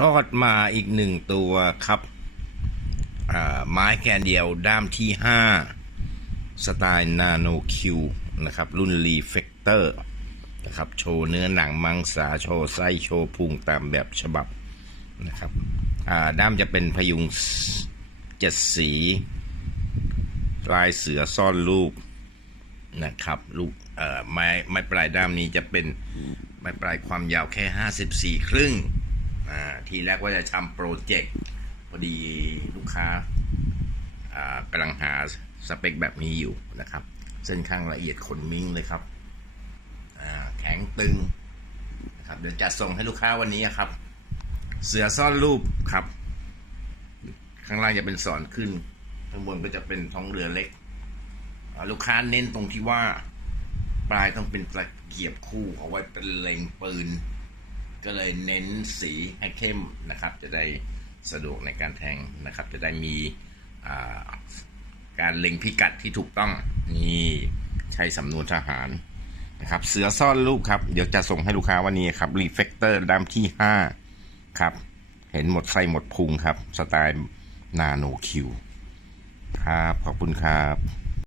ลอดมาอีกหนึ่งตัวครับไม้แกนเดียวด้ามที่ 5 สไตล์นาโนคิวนะครับ รุ่นรีเฟกเตอร์นะครับโชว์เนื้อหนังมังสาโชว์ไส้โชว์พุงตามแบบฉบับนะครับด้ามจะเป็นพยุงเจ็ดสีลายเสือซ่อนรูปนะครับลูกไม้ไม้ปลายด้ามนี้จะเป็นไม้ปลายความยาวแค่ 54 ครึ่ง ทีแรกว่าจะทำโปรเจกต์พอดีลูกค้ากำลังหาสเปคแบบนี้อยู่นะครับ เส้นข้างละเอียดขนมิ้งเลยครับแข็งตึงนะครับเดี๋ยวจะส่งให้ลูกค้าวันนี้ครับ เสือซ่อนรูปครับ ข้างล่างจะเป็นสอนขึ้น ข้างบนก็จะเป็นท้องเรือเล็ก ลูกค้าเน้นตรงที่ว่า ปลายต้องเป็นตะเกียบคู่เอาไว้เป็นเล็งปืน ก็เลยเน้นสีให้เข้มนะครับ จะได้สะดวกในการแทงนะครับ จะได้มีการเล็งพิกัดที่ถูกต้องนี่ใช้สำนวนทหารนะครับ เสือซ่อนรูปครับ เดี๋ยวจะส่งให้ลูกค้าวันนี้ครับรีเฟกเตอร์ด้ามที่ 5 ครับ เห็นหมดไส้หมดพุงครับ สไตล์นาโนคิวครับ ขอบคุณครับ